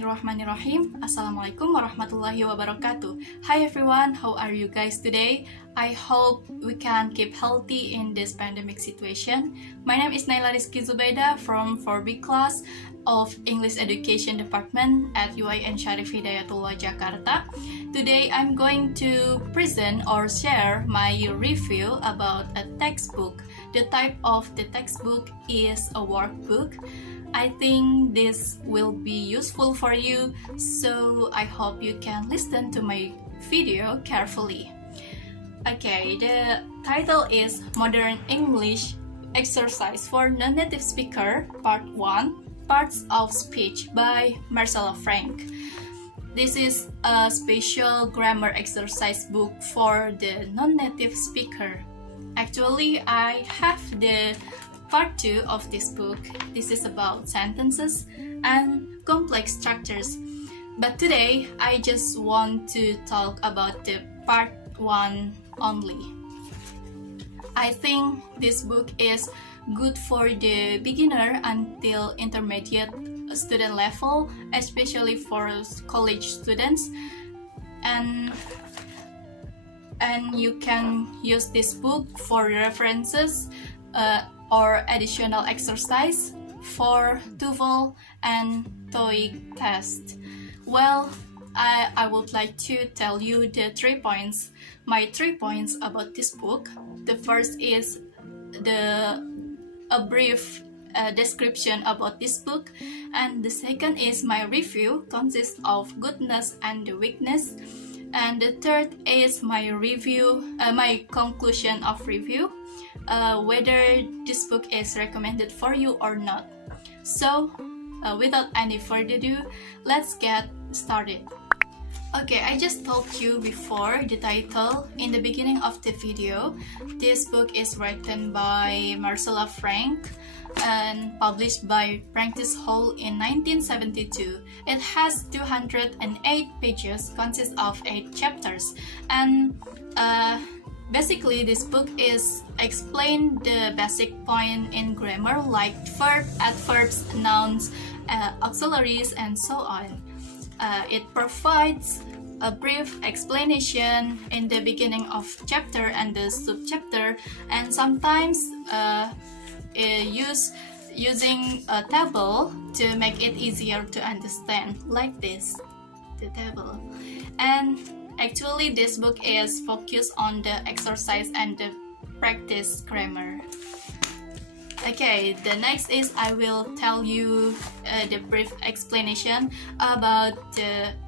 Bismillahirrahmanirrahim. Assalamualaikum warahmatullahi wabarakatuh. Hi everyone, how are you guys today? I hope we can keep healthy in this pandemic situation. My name is Naila Rizky Zubaedah from 4B class of English Education Department at UIN Syarif Hidayatullah Jakarta. Today I'm going to present or share my review about a textbook. The type of the textbook is a workbook. I think this will be useful for you, so I hope you can listen to my video carefully. Okay, the title is Modern English Exercise for Non-Native Speaker Part 1, Parts of Speech by Marcella Frank. This is a special grammar exercise book for the non-native speaker. Actually, I have the Part 2 of this book. This is about sentences and complex structures. But today, I just want to talk about the Part 1 only. I think this book is good for the beginner until intermediate student level, especially for college students. And you can use this book for references or additional exercise for TOEFL and TOEIC test. Well, I would like to tell you the 3 points, my 3 points about this book. The first is a brief description about this book, and the second is my review consists of goodness and the weakness, and the third is my review, my conclusion of review, whether this book is recommended for you or not. So, without any further ado, let's get started. Okay, I just told you before the title in the beginning of the video. This book is written by Marcella Frank and published by Prentice Hall in 1972. It has 208 pages, consists of 8 chapters, and basically this book is explain the basic point in grammar like verb, adverbs, nouns, auxiliaries, and so on. It provides a brief explanation in the beginning of chapter and the subchapter, and sometimes using a table to make it easier to understand, like this, the table. And actually this book is focused on the exercise and the practice grammar. Okay, the next is I will tell you the brief explanation about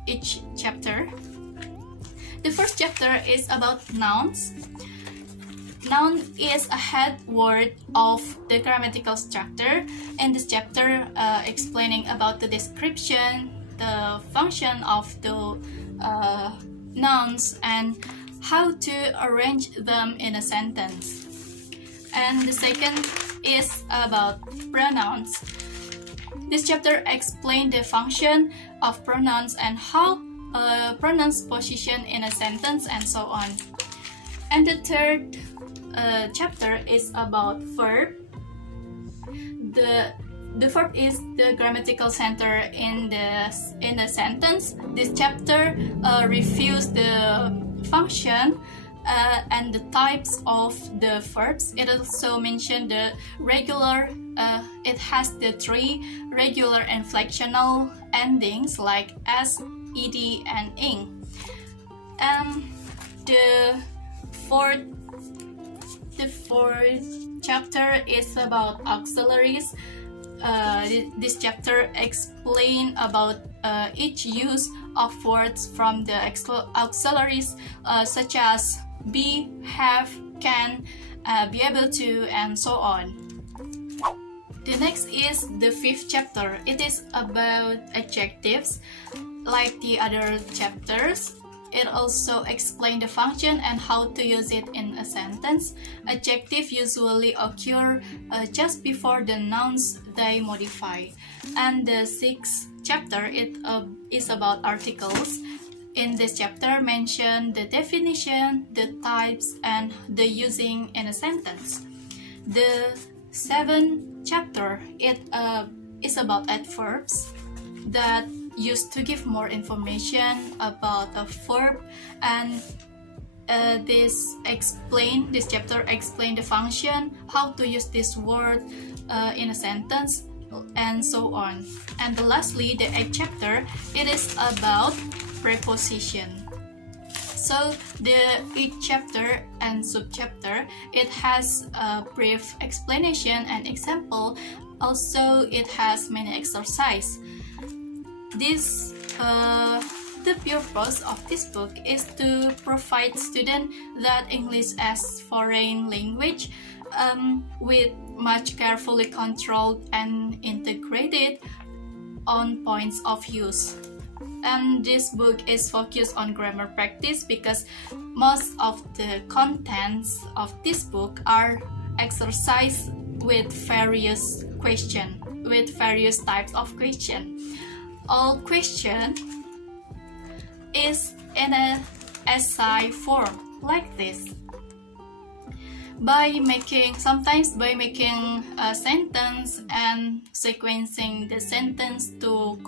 each chapter. The first chapter is about nouns. Noun is a head word of the grammatical structure. In this chapter, explaining about the description, the function of the nouns, and how to arrange them in a sentence. And the second is about pronouns. This chapter explains the function of pronouns and how pronouns position in a sentence and so on. And the third chapter is about verb. The verb is the grammatical center in the sentence. This chapter reviews the function and the types of the verbs. It also mentioned the regular, it has the 3 regular inflectional endings like s, ed, and ing. And the fourth chapter is about auxiliaries. This chapter explains about each use of words from the auxiliaries such as be, have, can, be able to, and so on. The next is the 5th chapter. It is about adjectives. Like the other chapters, it also explains the function and how to use it in a sentence. Adjectives usually occur just before the nouns they modify. And the 6th chapter is about articles. In this chapter, mention the definition, the types, and the using in a sentence. The 7th chapter is about adverbs that used to give more information about a verb, and this chapter explain the function, how to use this word in a sentence, and so on. And lastly, the 8th chapter, it is about preposition. So each chapter and subchapter, it has a brief explanation and example. Also, it has many exercise. The purpose of this book is to provide students that English as foreign language with much carefully controlled and integrated on points of use. And this book is focused on grammar practice because most of the contents of this book are exercise with various questions, with various types of question. All question is in a essay form like this. Sometimes by making a sentence and sequencing the sentence to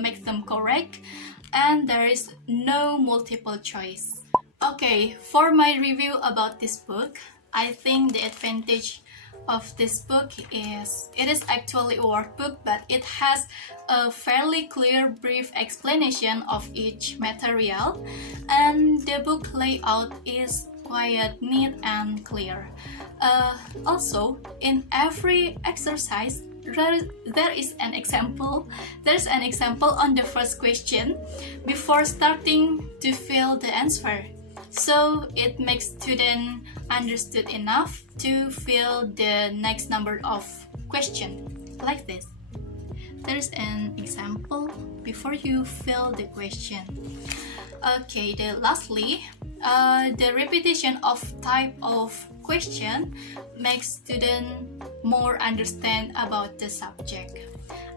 make them correct, and there is no multiple choice. Okay, for my review about this book, I think the advantage of this book is it is actually a workbook, but it has a fairly clear brief explanation of each material, and the book layout is quite neat and clear. Also, in every exercise, there is an example. There's an example on the first question before starting to fill the answer. So it makes students understood enough to fill the next number of question like this. There's an example before you fill the question. Okay, lastly, the repetition of type of question makes students more understand about the subject.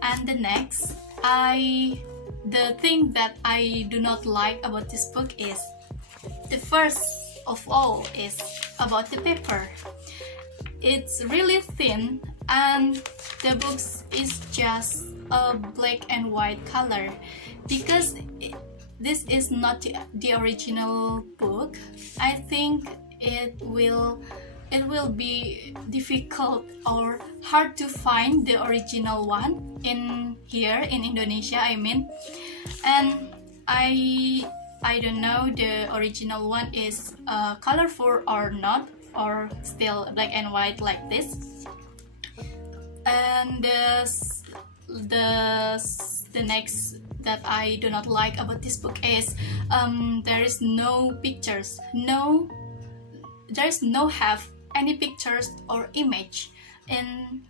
And the next, the thing that I do not like about this book is the first of all is about the paper. It's really thin and the book is just a black and white color because this is not the original book. I think it will be difficult or hard to find the original one in Indonesia, I mean. And I don't know the original one is colorful or not, or still black and white like this. And the next that I do not like about this book is there is no pictures. There's no have any pictures or image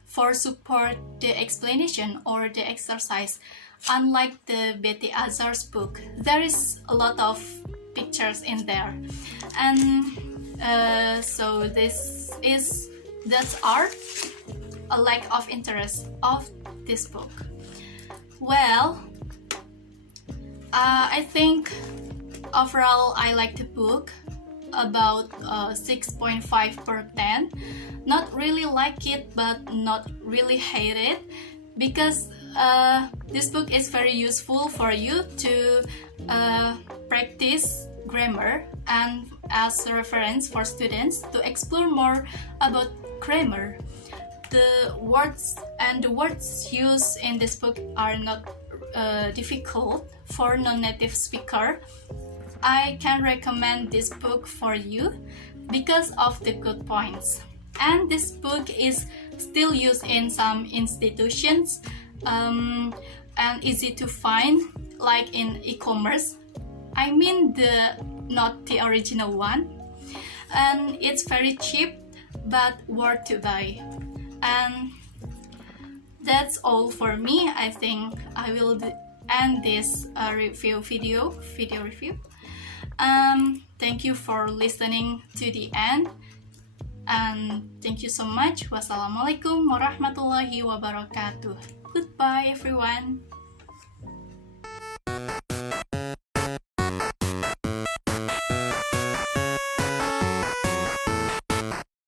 for support the explanation or the exercise. Unlike the Betty Azar's book, there is a lot of pictures in there, and so that's a lack of interest of this book. Well, I think overall I like the book about 6.5 per 10. Not really like it, but not really hate it, because this book is very useful for you to practice grammar and as a reference for students to explore more about grammar. The words used in this book are not difficult for non-native speaker. I can recommend this book for you because of the good points. And this book is still used in some institutions and easy to find, like in e-commerce. I mean not the original one. And it's very cheap but worth to buy. And that's all for me. I think I will end this video review. Thank you for listening to the end, and thank you so much. Wassalamualaikum warahmatullahi wabarakatuh. Goodbye everyone.